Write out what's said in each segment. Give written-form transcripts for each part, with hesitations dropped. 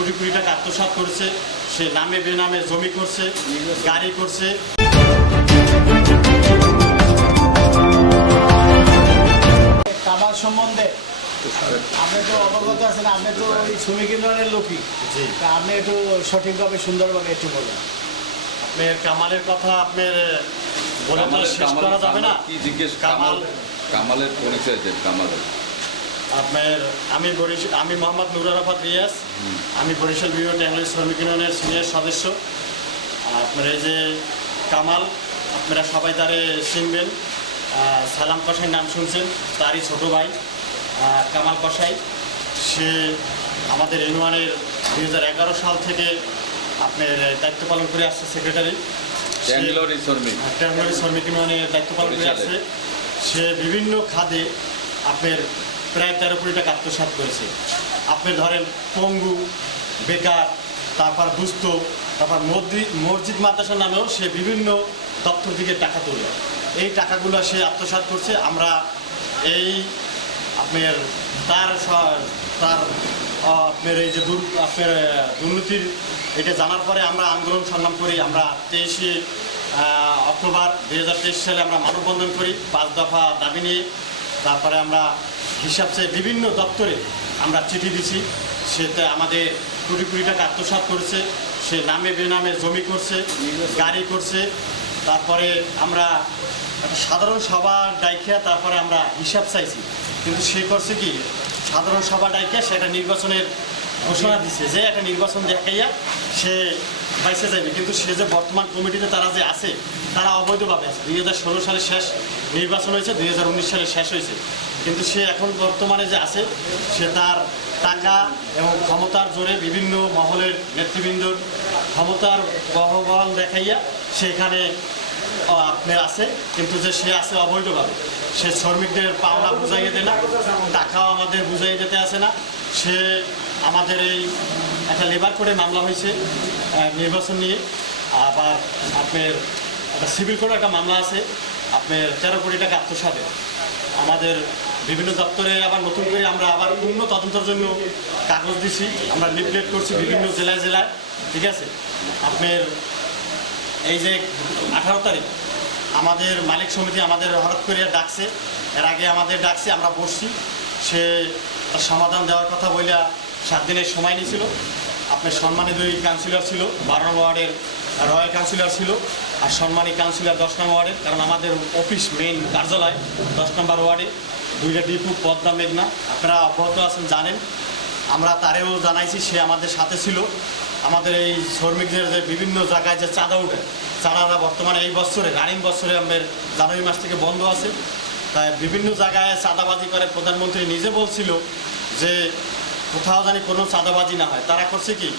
কোটি কোটি টাকা আত্মসাৎ করেছে, সে নামে বেনামে জমি করছে, গাড়ি করছে। কামাল সম্বন্ধে আপনি তো অবগত আছেন, আপনি তো ওই শ্রমিক ইউনিয়নের লোকই। জি, তা আপনি একটু সঠিকভাবে সুন্দরভাবে একটু বলুন। আপনার কামালের কথা আপনার বলে তো শেষ করা যাবে না। কি জিজ্ঞেস কামালের পরিচয় দেন। কামালের আপনার আমি মোহাম্মদ নুর আরাফাত রিয়াজ, আমি বরিশাল বিভাগ ট্যাংলি শ্রমিক ইউনিয়নের সিনিয়র সদস্য। আপনার এই যে কামাল, আপনারা সবাই তারে চিনবেন, সালাম কসাই নাম শুনছেন, তারই ছোট ভাই কামাল কসাই। সে আমাদের ইউনিয়নের 2011 সাল থেকে আপনার দায়িত্ব পালন করে আসছে সেক্রেটারি। ট্যাংলোরি শ্রমিক ইউনিয়নের দায়িত্ব পালন করে আসছে। সে বিভিন্ন খাতে আপনার প্রায় 13 কোটি টাকা আত্মসাৎ করেছে। আপনি ধরেন পঙ্গু, বেকার, তারপর দুস্থ, তারপর মসজিদ মাদ্রাসার নামেও সে বিভিন্ন দপ্তর থেকে টাকা তুলল। এই টাকাগুলো সে আত্মসাৎ করছে। আমরা এই আপনার আপনার এই যে আপনার দুর্নীতির এটা জানার পরে আমরা আন্দোলন সংগ্রাম করি। আমরা 23শে অক্টোবর 2023 সালে আমরা মানববন্ধন করি 5 দফা দাবি নিয়ে। তারপরে আমরা হিসাব চেয়ে বিভিন্ন দপ্তরে আমরা চিঠি দিছি। সেতে আমাদের কোটি কোটি টাকা আত্মসাৎ করেছে, সে নামে বেনামে জমি করছে, গাড়ি করছে। তারপরে আমরা একটা সাধারণ সভা ডাইকিয়া তারপরে আমরা হিসাব চাইছি, কিন্তু সে করছে কি সাধারণ সভা ডাইকিয়া সেটা নির্বাচনের ঘোষণা দিছে যে একটা নির্বাচন দেখাইয়া সে বাইসে যাবে। কিন্তু সে যে বর্তমান কমিটিতে তারা যে আছে তারা অবৈধভাবে আছে। 2016 সালে শেষ নির্বাচন হয়েছে, 2019 সালে শেষ হয়েছে, কিন্তু সে এখন বর্তমানে যে আছে সে তার টাকা এবং ক্ষমতার জোরে বিভিন্ন মহলের নেতৃবৃন্দর ক্ষমতার বহবল দেখাইয়া সেখানে আপনার আছে, কিন্তু যে সে আছে অবৈধভাবে। সে শ্রমিকদের পাওনা বুঝাইয়ে দেয় না, টাকাও আমাদের বুঝাইয়ে যেতে আসে না। সে আমাদের এই একটা লেবার কোর্টে মামলা হয়েছে নির্বাচন নিয়ে, আবার আপনার একটা সিভিল কোর্টে একটা মামলা আছে আপনার 13 কোটি টাকা আত্মসাতে। আমাদের বিভিন্ন দপ্তরে আবার নতুন করে আমরা আবার পূর্ণ তদন্তের জন্য কাগজ দিছি, আমরা লিফলেট করছি বিভিন্ন জেলায় জেলায়, ঠিক আছে। আপনার এই যে 18 তারিখ আমাদের মালিক সমিতি আমাদের হঠাৎ করে ডাকছে, এর আগে আমাদের ডাকছে, আমরা বসছি। সে তার সমাধান দেওয়ার কথা বলে 7 দিনের সময় নিয়েছিল। আপনার সম্মানী 2 কাউন্সিলর ছিল, 12 নম্বর ওয়ার্ডের রয়্যাল কাউন্সিলর ছিল, আর সম্মানী কাউন্সিলর 10 নম্বর ওয়ার্ডের। কারণ আমাদের অফিস মেইন কার্যালয় 10 নম্বর ওয়ার্ডে, 2টা ডিপু পদ্মা মেঘনা, আপনারা অবগত আছেন জানেন। আমরা তারেও জানাইছি, সে আমাদের সাথে ছিল। আমাদের এই শ্রমিকদের যে বিভিন্ন জায়গায় যে চাঁদা উঠে, চাঁদাটা বর্তমানে এই বছরে রানিং বছরে আমাদের জানুয়ারি মাস থেকে বন্ধ আছে। তাই বিভিন্ন জায়গায় চাঁদাবাজি করে। প্রধানমন্ত্রী নিজে বলছিল যে কোথাও জানি কোনো চাঁদাবাজি না হয়। তারা করছে কি,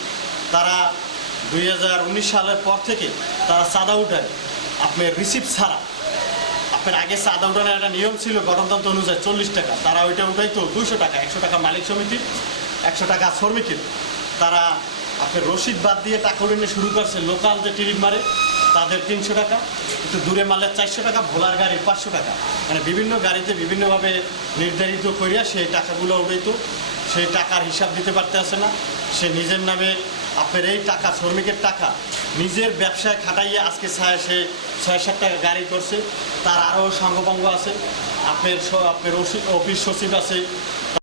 তারা 2019 সালের পর থেকে তারা চাঁদা উঠায় আপনার রিসিপ্ট ছাড়া। আপনার আগে চাঁদা উঠানোর একটা নিয়ম ছিল গণতন্ত্র অনুযায়ী 40 টাকা, তারা ওইটা উঠাইতো 200 টাকা, 100 টাকা মালিক সমিতির, 100 টাকা শ্রমিকের। তারা আপনার রসিদ বাদ দিয়ে টাকা উঠানো শুরু করছে। লোকাল যে টিরিট মারে তাদের 300 টাকা, একটু দূরে মারলে 400 টাকা, ভোলার গাড়ির 500 টাকা, মানে বিভিন্ন গাড়িতে বিভিন্নভাবে নির্ধারিত করিয়া সেই টাকাগুলো উঠাইতো। সেই টাকার হিসাব দিতে পারতে আসে না। সে নিজের নামে আপনার এই টাকা শ্রমিকের টাকা নিজের ব্যবসায় খাটাইয়ে আজকে সে 6-7 টাকা গাড়ি করছে। তার আরও সঙ্গভঙ্গ আছে। আপনার অফিস সচিব আছে,